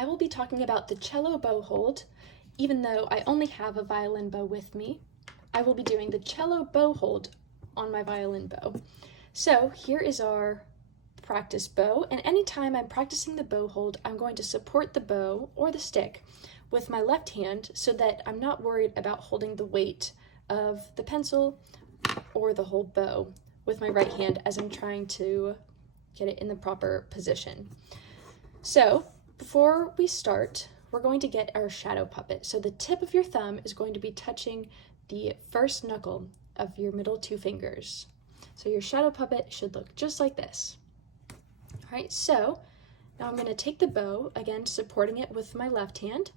I will be talking about the cello bow hold. Even though I only have a violin bow with me, I will be doing the cello bow hold on my violin bow. So here is our practice bow, and anytime I'm practicing the bow hold, I'm going to support the bow or the stick with my left hand so that I'm not worried about holding the weight of the pencil or the whole bow with my right hand as I'm trying to get it in the proper position. So before we start, we're going to get our shadow puppet. So the tip of your thumb is going to be touching the first knuckle of your middle two fingers. So your shadow puppet should look just like this. All right, so now I'm going to take the bow, again supporting it with my left hand,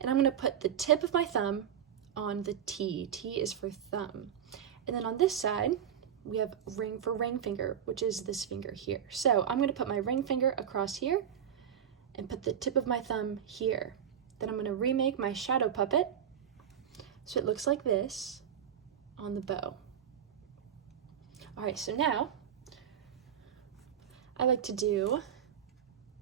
and I'm going to put the tip of my thumb on the T. T is for thumb. And then on this side, we have ring for ring finger, which is this finger here. So I'm going to put my ring finger across here and put the tip of my thumb here. Then I'm going to remake my shadow puppet so it looks like this on the bow. All right, so now I like to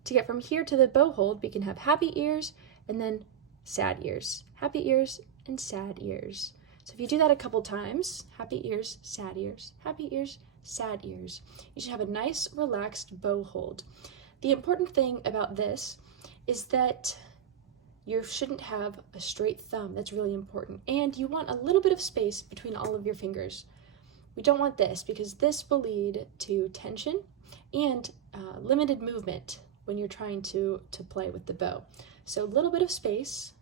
get from here to the bow hold, we can have happy ears and then sad ears, happy ears and sad ears. So if you do that a couple times, happy ears, sad ears, happy ears, sad ears, you should have a nice relaxed bow hold. The important thing about this is that you shouldn't have a straight thumb. That's really important. And you want a little bit of space between all of your fingers. We don't want this because this will lead to tension and limited movement when you're trying to play with the bow. So a little bit of space.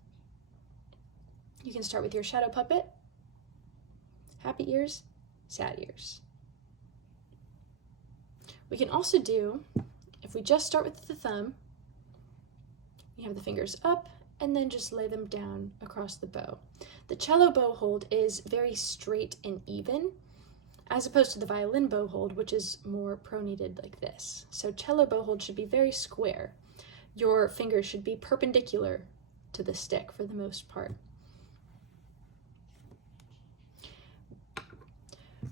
You can start with your shadow puppet, happy ears, sad ears. We can also do, if we just start with the thumb, we have the fingers up and then just lay them down across the bow. The cello bow hold is very straight and even, as opposed to the violin bow hold, which is more pronated like this. So cello bow hold should be very square. Your fingers should be perpendicular to the stick for the most part.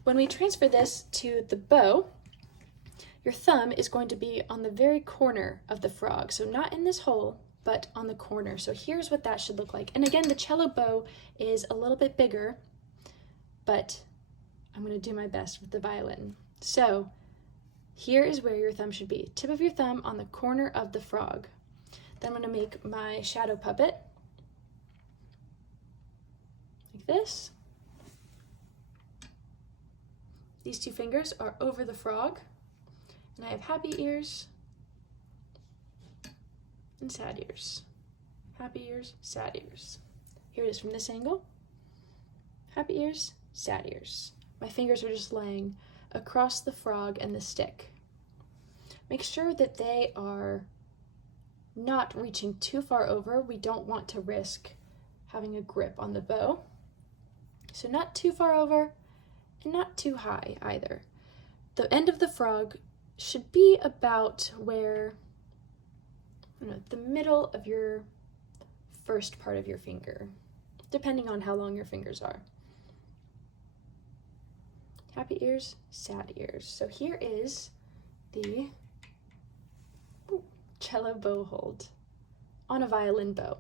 When we transfer this to the bow, your thumb is going to be on the very corner of the frog. So not in this hole, but on the corner. So here's what that should look like. And again, the cello bow is a little bit bigger, but I'm going to do my best with the violin. So here is where your thumb should be. Tip of your thumb on the corner of the frog. Then I'm going to make my shadow puppet like this. These two fingers are over the frog, and I have happy ears and sad ears. Happy ears, sad ears. Here it is from this angle. Happy ears, sad ears. My fingers are just laying across the frog and the stick. Make sure that they are not reaching too far over. We don't want to risk having a grip on the bow. So not too far over and not too high either. The end of the frog should be about where, the middle of your first part of your finger, depending on how long your fingers are. Happy ears, sad ears. So here is the cello bow hold on a violin bow.